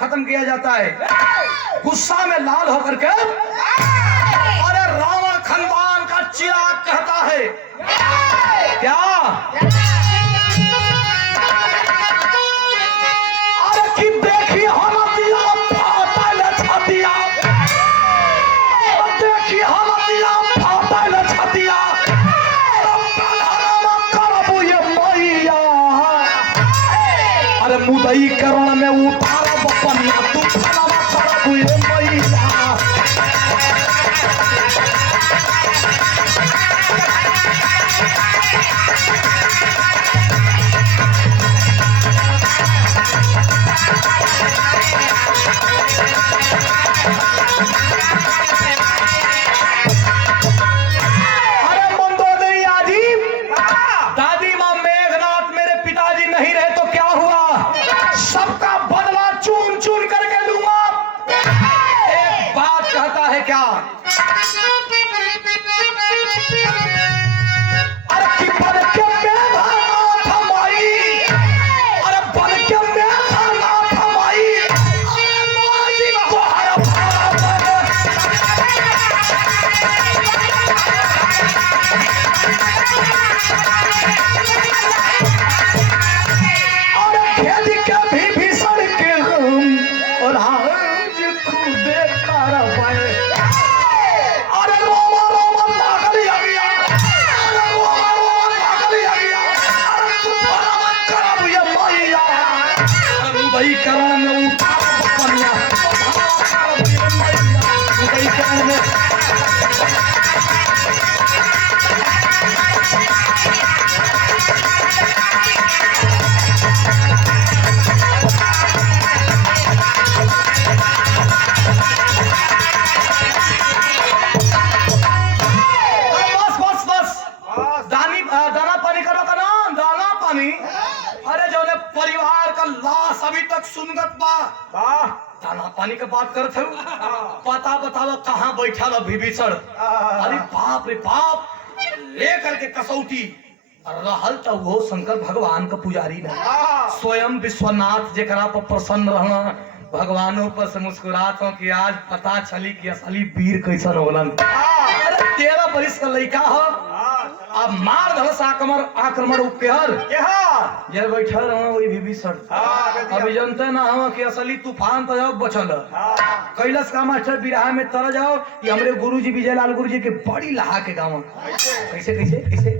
खत्म किया जाता है। गुस्सा में लाल होकर के अरे रावण खानदान का चिराग कहता है क्या अरे कि देखी हम दिया फाटल छतिया, देखी हम दिया फाटल छतिया करबू ये मैया। अरे मुदई करण में उतारब पन्ना तू फलवा करबू ये मैया। दाना पानी का बात करते हो पता बतावा कहाँ बैठा ला विभीषण। अरे बाप रे बाप लेकर के कसौटी रहल तो वो शंकर भगवान का पुजारी ना स्वयं विश्वनाथ जेकरा पर प्रसन्न रहना भगवानों पर से मुस्कुरात हो कि आज पता चली कि असली वीर कैसन होलन। अरे 13 बरिस का लड़का हो अब मार धस आक्रमण उपकेहर जब बैठल रहा वही विभीषण अभी जनते ना हम कि असली तूफान तो जाओ बचल कैलाश का मास्टर बिरहा में तर जाओ कि हमरे गुरुजी विजयलाल गुरुजी के बड़ी लहा के गाँव कैसे कैसे कैसे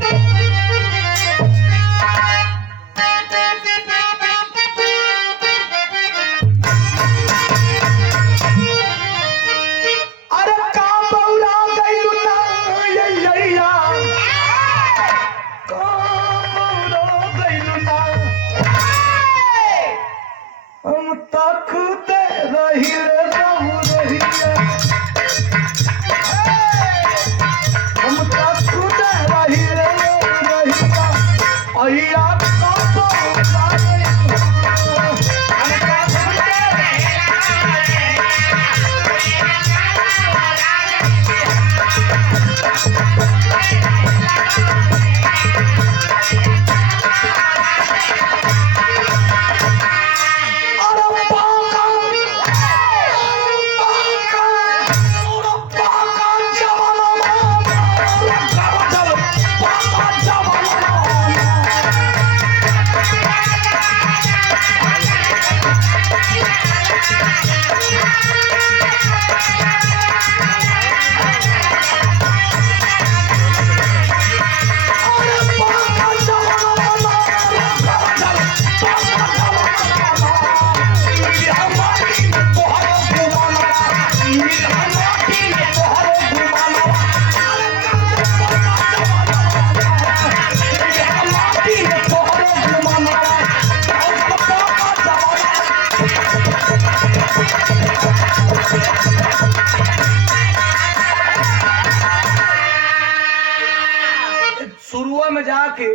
में जाके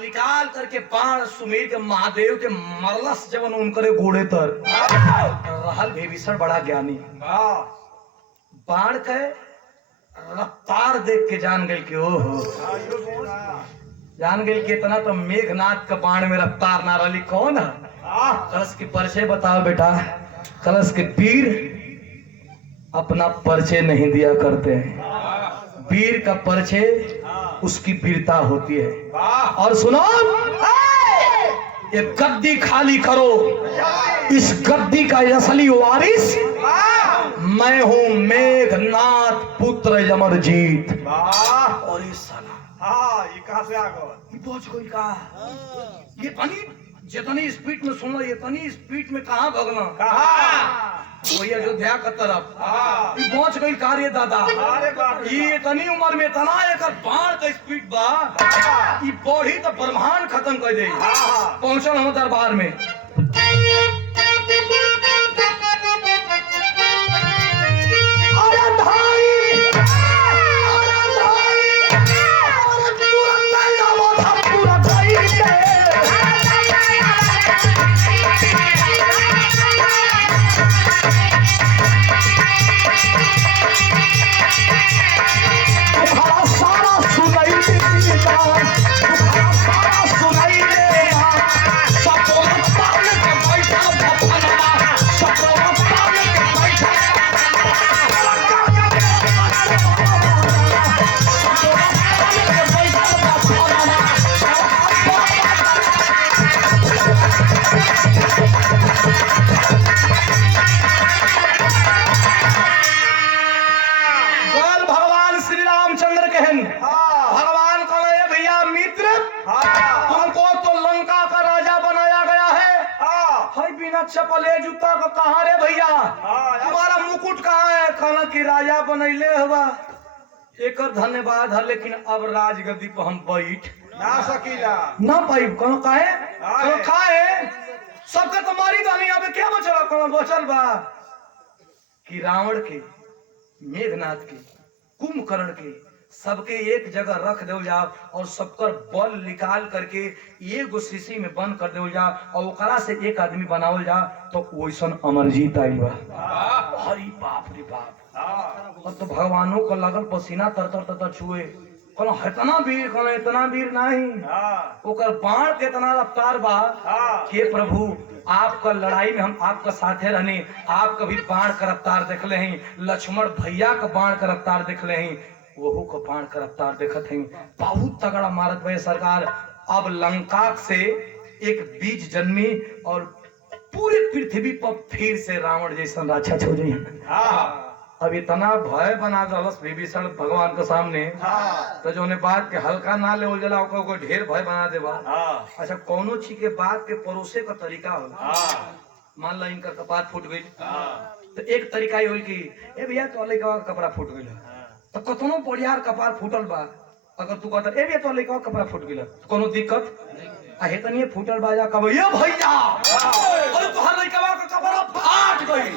निकाल करके बाण सुमेर के महादेव के मरलस जवन उनकरे गोड़े तर रहल विभीषण बड़ा ज्ञानी बाण के रफ्तार देख के जान गए कि ओहो जान गए कि इतना तो मेघनाथ का बाण में रफ्तार ना रही कौन है कलश के परिचय बताओ बेटा। कलश के वीर अपना परिचय नहीं दिया करते हैं। वीर का परिचय उसकी वीरता होती है। और सुनो, ये गद्दी खाली करो। इस गद्दी का असली वारिस मैं हूँ, मेघनाथ पुत्र यमरजीत। और इस साला ये कहां से आ गया? ये पहुंच कोई कहा, ये तनी जितनी स्पीड में सुन लो, ये तनी स्पीड में कहाँ भगना, कहा वही अयोध्या का तरफ ये पहुंच गई कार्य दादा। अरे बाप रे ये इतनी उम्र में तना एक बाढ़ का स्पीड बा, ये बढ़ी तो ब्रह्मांड खत्म कर दे। पहुंचल हम दरबार में। चपले जूता को कहा रे भैया, तुम्हारा मुकुट कहाँ है? खाना की राजा बनैले हवा। एक धन्यवाद है, लेकिन अब राजगद्दी पर हम बैठ ना सकीला ना पाई। कौन काहे सबके तुम्हारी दानी अब क्या बचल? कौन बचल बा कि रावण के, मेघनाथ के, कुंभकर्ण के सबके एक जगह रख दे जाओ और सबकर बल निकाल करके एगो शीशी में बंद कर दे जाओ और ओकरा से एक आदमी बनावल जाओ, तो वैसन अमरजीत आई बा। हरी बाप रे बाप। और तो भगवानों को लगल पसीना तर तर तर तर छुए। कहलो इतना वीर, कहलो इतना वीर नहीं, ओकर बाण के इतना रफ्तार बा के प्रभु आपका लड़ाई में हम आपका साथे रहने, आप कभी बाण का रफ्तार देख ले हैं, लक्ष्मण भैया का बाण का रफ्तार देख ले हैं, वहू को बाण का रफ्तार देखत हैं। बहुत तगड़ा मारत भय सरकार। अब लंका से एक बीज जन्मी और पूरी पृथ्वी पर फिर से रावण जैसा राक्षस हो जाए। अब इतना भय बना दलस विभीषण भगवान के सामने, तो जो ने बात के हल्का ना ले जला को ढेर भय बना देवा। अच्छा, कोनो चीज के बात के परोसे का तरीका होला। मान लो इनका कपार फूट गई, तो एक तरीका ये होल कि ए भैया तो लइका का कपड़ा फूट गई, तो कतनो बढ़िया कपार फूटल बा, अगर तू कहता ए भैया तो लइका का कपड़ा फूट गई, कोनो दिक्कत आ हेतनी फूटल बाजा कब ये भैया अरे तोहार लइका का कपड़ा फाट गई,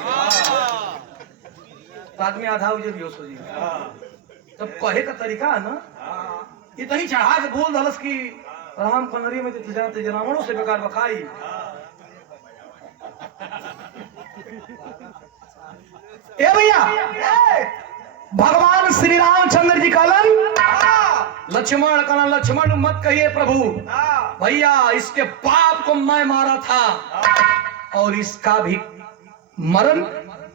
आदमी आधा उजे भी हो सो जी। तब कहे का तरीका है ना, इतनी चढ़ा के बोल दलस की राम कनरी में तो जानते जनावरों से बेकार बखाई। ए भैया भगवान श्री रामचंद्र जी कहलन लक्ष्मण कहलन लक्ष्मण मत कहिए प्रभु, भैया इसके बाप को मैं मारा था और इसका भी मरण,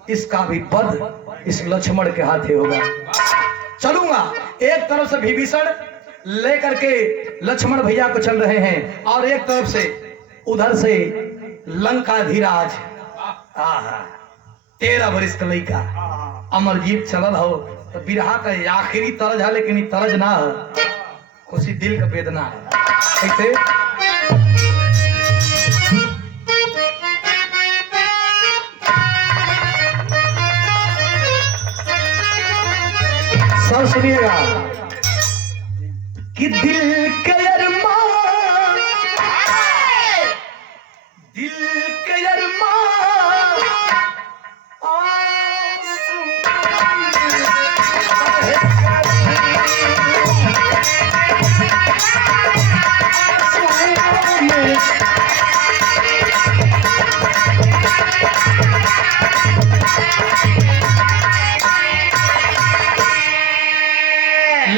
इसका भी वध इस लक्ष्मण के हाथे होगा। चलूंगा। एक तरफ से विभीषण लेकर के लक्ष्मण भैया को चल रहे हैं और एक तरफ से उधर से लंकाधीराज 13 वर्ष का लड़का अमरजीत चलल हो। तो बिरहा का आखिरी तरज है, लेकिन तरज ना हो, खुशी दिल का वेदना है। ऐसे सब सुनिएगा कि दिल के अरमान, दिल के अरमान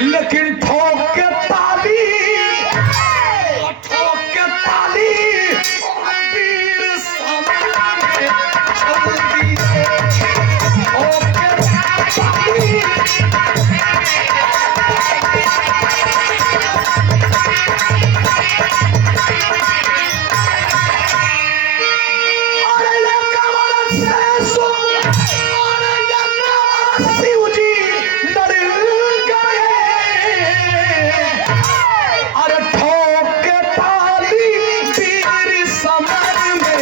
लेकिन ठोक के ताली से सुन और यज्ञ शिव जी लड़ गए अरे ठोक के ताली वीर समर में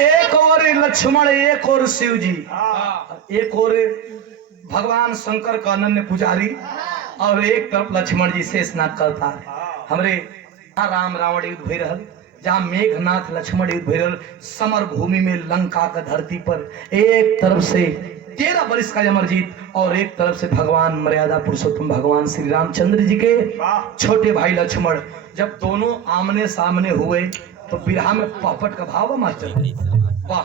एक और लक्ष्मण एक और शिव जी एक और भगवान शंकर का अनन्य पुजारी और एक तरफ लक्ष्मण जी शेषनाग करता हमरे यहाँ राम रावण युद्ध भई रहल जहाँ मेघनाथ लक्ष्मण युद्ध भई रहल समर भूमि में लंका का धरती पर एक तरफ से 13 वर्ष का अमरजीत और एक तरफ से भगवान मर्यादा पुरुषोत्तम भगवान श्री रामचंद्र जी के छोटे भाई लक्ष्मण जब दोनों आमने सामने हुए तो बिरहा में पॉपट का भाव मास्टर वाह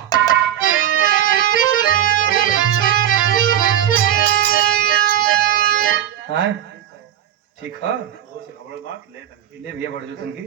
हैं? ठीक है ले भैया बढ़ जो तुमकी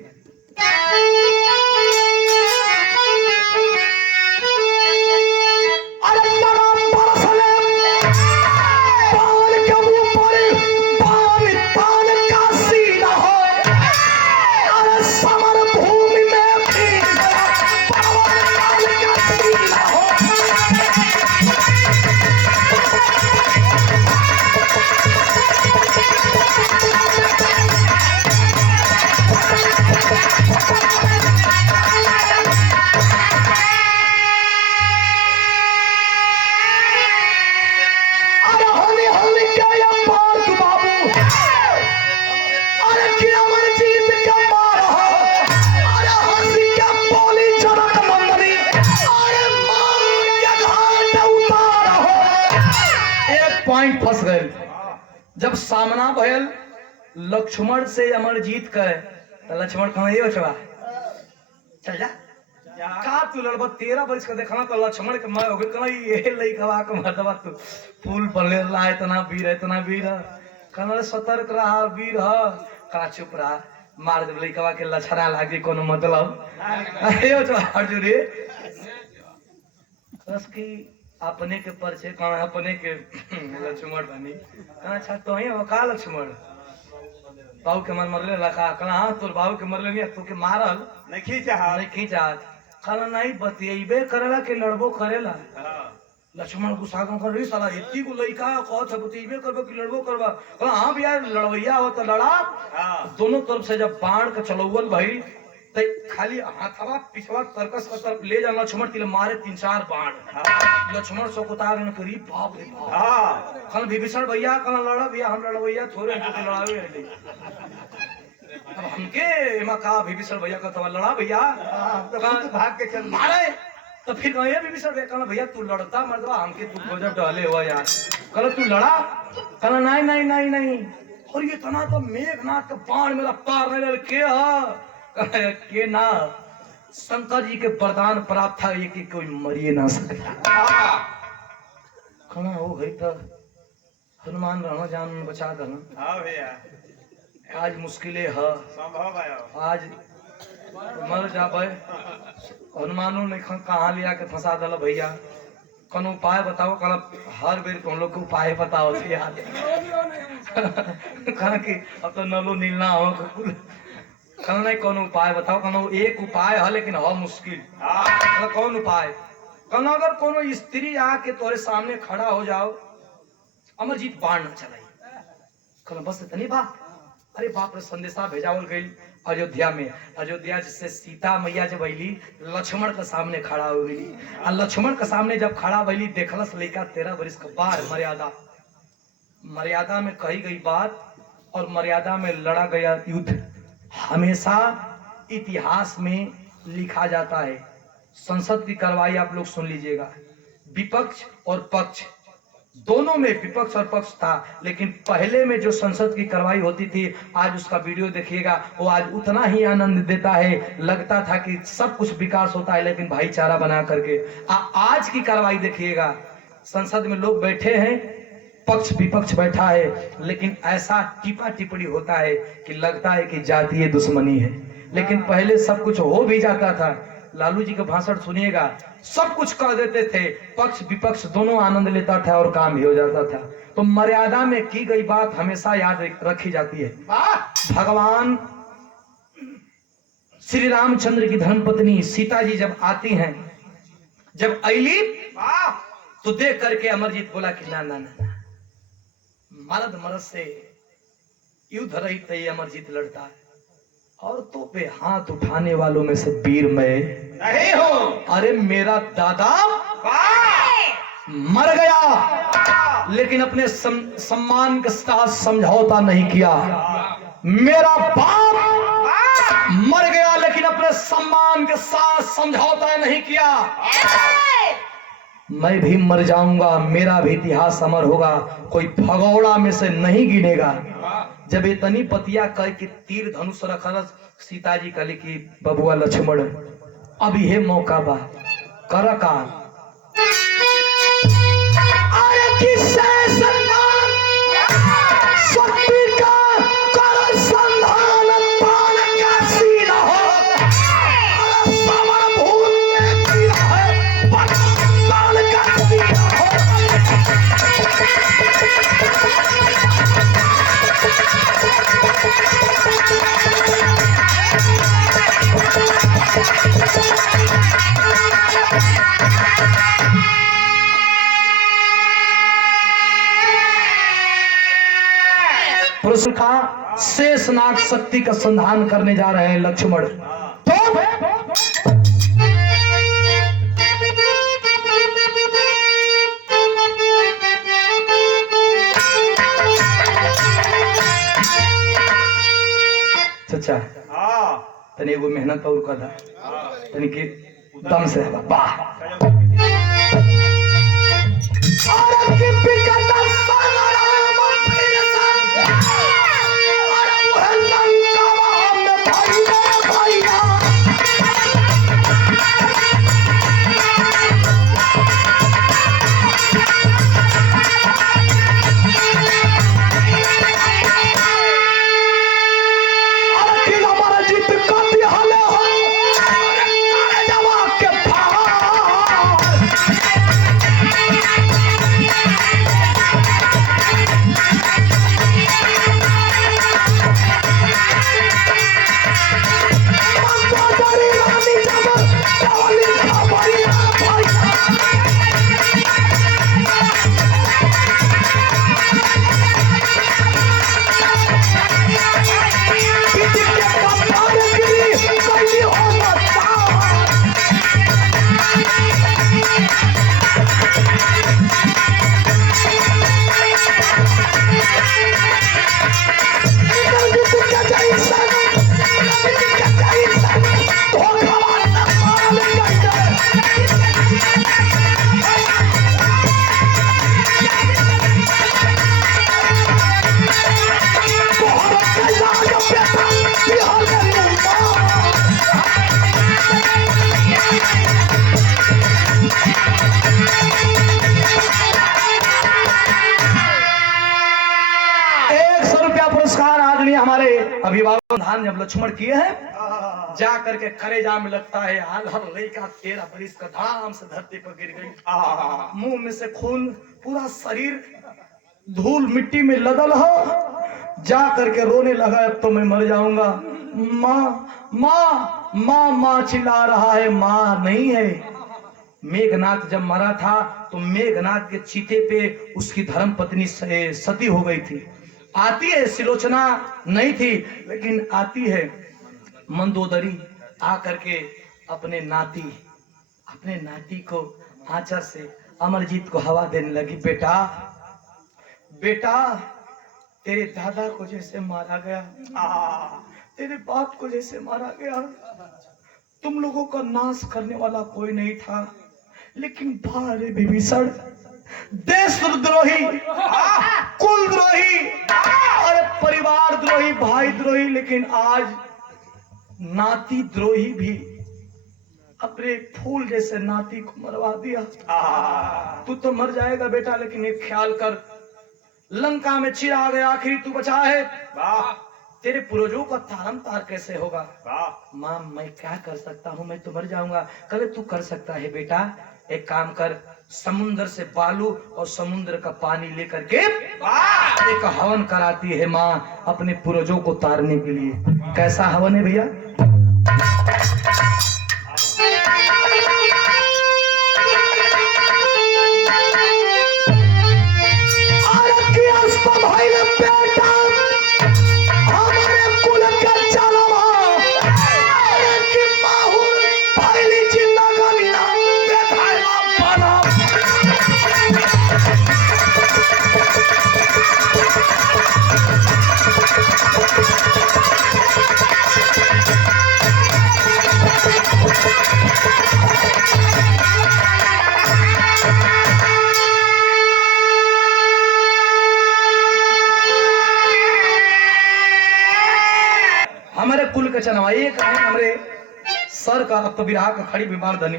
पॉइंट फंस गए जब सामना भयल लक्ष्मण से अमरजीत करे तो लक्ष्मण कहा ये बचवा चल जा का तू लड़बा 13 वर्ष का देखना तो लक्ष्मण के मैं होगे कहा ये लइकवा के मर्दवा तू फूल पले ला इतना वीर कहना सतर्क रहा वीर ह कहा चुप रहा मार दे लइकवा के लछरा लागे कोनो मतलब ये बचवा अर्जुन रे बस की अपने के परिचय कहा अपने के लक्ष्मण बनी कहा अच्छा तो ही का लक्ष्मण बाबू के मन मरले लखा कहना हाँ तोर बाबू के मरले नहीं तू के मारल नहीं खींचा कहना नहीं बतियेबे करेला के लड़बो करेला लक्ष्मण गुस्सा कर रही साला इतनी को लइका कहत है बतियेबे करबो कि लड़बो करबा कहना हाँ भैया लड़वैया हो तो लड़ा दोनों तरफ से जब बाण का चलौवल भई तो खाली हाथवा पिछवा तरकस का तरफ ले जाना लक्ष्मण तिले मारे 3-4 बाण लक्ष्मण सोकुतार न करी बाप रे बाप कहना विभीषण भैया कहना लड़ा भैया हम लड़वैया थोड़े हमको लड़ावे है अब हमके एमा का विभीषण भैया का तो लड़ा भैया तो भाग के चल मारे तो फिर कहे विभीषण भैया कहना भैया तू लड़ता मर्दवा हमके तू खोजब डले हुआ यार कहना तू लड़ा कहना नहीं नहीं नहीं नहीं और ये तना तो मेघनाथ का बाण मेरा पार नहीं लगे के ना शंकर जी के वरदान प्राप्त था ये कि कोई मरिए ना सके कहना हो गई तो हनुमान रहना जान बचा देना हाँ भैया आज मुश्किलें है संभव है आज मर जाबे हनुमानों ने कहाँ लिया के फंसा दल भैया कौन उपाय बताओ कहना हर बेर तुम लोग को उपाय बताओ यार कहना कि अब तो नलो नीलना हो कहना नहीं कौन उपाय बताओ कहना एक उपाय है लेकिन हो मुश्किल कहना कौन उपाय कहना अगर कोनो स्त्री आके तोरे सामने खड़ा हो जाओ अमरजीत बाण न चलाई कहना बस इतनी बात अरे बाप रे संदेशा भेजावल गई अयोध्या में अयोध्या से सीता मैया जब अली लक्ष्मण के सामने खड़ा हो गई और लक्ष्मण के सामने जब खड़ा भैली देखलस लड़का 13 वर्ष का बार मर्यादा में कही गई बात और मर्यादा में लड़ा गया युद्ध हमेशा इतिहास में लिखा जाता है। संसद की कार्रवाई आप लोग सुन लीजिएगा, विपक्ष और पक्ष दोनों में विपक्ष और पक्ष था, लेकिन पहले में जो संसद की कार्रवाई होती थी आज उसका वीडियो देखिएगा, वो आज उतना ही आनंद देता है। लगता था कि सब कुछ विकास होता है लेकिन भाईचारा बना करके। आज की कार्रवाई देखिएगा, संसद में लोग बैठे हैं, पक्ष विपक्ष बैठा है, लेकिन ऐसा टिपा टिप्पणी होता है कि लगता है कि जातीय दुश्मनी है। लेकिन पहले सब कुछ हो भी जाता था लालू जी का भाषण सुनिएगा, सब कुछ कह देते थे, पक्ष विपक्ष दोनों आनंद लेता था और काम भी हो जाता था। तो मर्यादा में की गई बात हमेशा याद रखी जाती है। भगवान श्री रामचंद्र की धर्मपत्नी सीता जी जब आती हैं, जब अली तो देख करके अमरजीत बोला कि ना ना ना, मर्द मर्द से युद्ध रहित ही अमरजीत लड़ता है, औरतों पे हाथ उठाने वालों में से वीर मैं नहीं हूं। अरे मेरा दादा मर गया लेकिन अपने सम्मान के साथ समझौता नहीं किया, मेरा बाप मर गया लेकिन अपने सम्मान के साथ समझौता नहीं किया, मैं भी मर जाऊंगा, मेरा भी इतिहास अमर होगा, कोई भगौड़ा में से नहीं गिनेगा। जब इतनी पतिया कह के तीर धनुष रखरस सीता जी कली की बबुआ लक्ष्मण अब यह मौका बा कर का पुरुष का शेषनाग शक्ति का संधान करने जा रहे हैं लक्ष्मण। तो चचा तनी एगो मेहनत और कर तनी के दम से वाह अभिभावक धान जब लक्ष्मण किए हैं जा करके कलेजा में लगता है, हाल हर लड़का 13 बरिस का धाम से धरती पर गिर गई, मुंह में से खून, पूरा शरीर धूल मिट्टी में लदल हो, जा करके रोने लगा अब तो मैं मर जाऊंगा, माँ माँ माँ माँ चिल्ला रहा है, माँ नहीं है। मेघनाथ जब मरा था तो मेघनाथ के चीते पे उसकी धर्म पत्नी सती हो गई थी। आती है, सिलोचना नहीं थी लेकिन आती है मंदोदरी, आकर के अपने नाती को आंचल से अमरजीत को हवा देने लगी। बेटा बेटा तेरे दादा को जैसे मारा गया, तेरे बाप को जैसे मारा गया, तुम लोगों का नाश करने वाला कोई नहीं था, लेकिन भारे विभीषण देशद्रोही, कुल द्रोही, अरे परिवार द्रोही, भाई द्रोही, लेकिन आज नाती द्रोही भी अपने फूल जैसे नाती को मरवा दिया। तू तो मर जाएगा बेटा, लेकिन एक ख्याल कर, लंका में चिराग आखिरी तू बचा है, तेरे पूर्वजों का तारम तार कैसे होगा? वाह माँ मैं क्या कर सकता हूँ, मैं तो मर जाऊंगा। कल तू कर सकता है बेटा, एक काम कर, समुन्द्र से बालू और समुद्र का पानी लेकर के एक हवन कराती है माँ अपने पूर्वजों को तारने के लिए। कैसा हवन है भैया? हमारे कुल के चनवा एक है हमारे सर का, अब तो विराह का खड़ी बीमार धनी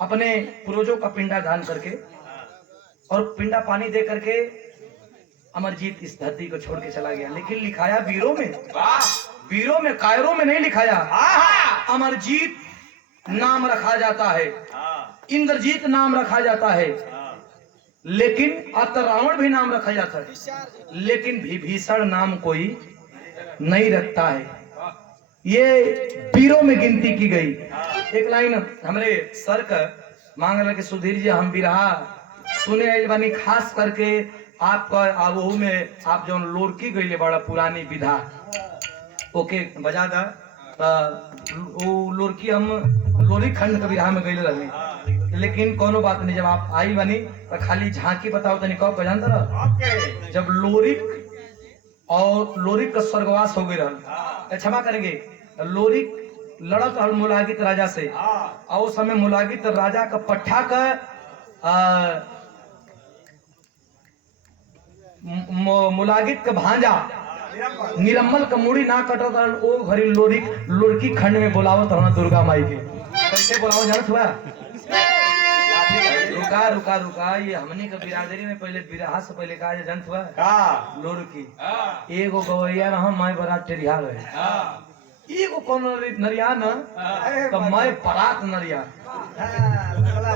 अपने पूर्वजों का पिंडा दान करके और पिंडा पानी दे करके अमरजीत इस धरती को छोड़ के चला गया। लेकिन लिखाया वीरों में, वीरों में, कायरों में नहीं लिखाया। अमरजीत नाम रखा जाता है, इंद्रजीत नाम रखा जाता है, लेकिन रावण भी नाम रखा जाता है, लेकिन विभीषण नाम कोई नहीं रखता है। ये वीरों में गिनती की गई। एक लाइन हमारे सर का मांग रहा कि सुधीर जी हम बिरहा सुने आइल बानी, खास करके आपका आवहू में आप जो लोरकी गईले बड़ा पुरानी विधा ओके बजा दा। वो लोरकी हम लोरी खंड का विधा में गईले रहे, लेकिन कोनो बात नहीं, जब आप आई बनी तो खाली झांकी बताओ तनी कब बजान तरह जब लोरिक और लोरिक का स्वर्गवास हो गई। क्षमा करेंगे, लोरिक लड़त और मुलागित राजा से, और उस समय मुलागित राजा का पट्ठा का मुलागित का भांजा निरम्मल का मुड़ी ना कटत और ओ घरी लोरिकी खंड में बोलावत होना दुर्गा माई के। कैसे बोलावो जानत हुआ? रुका रुका रुका, ये हमनी का बिरादरी में पहले बिरहा से पहले कहा जानत हुआ लोरकी। एगो गवैया रहा मैं बड़ा टेढ़िया रहे, एगो कोनो नरिया न तो मैं परात नरिया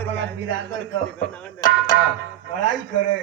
बड़ा बिरादर का पढ़ाई करे।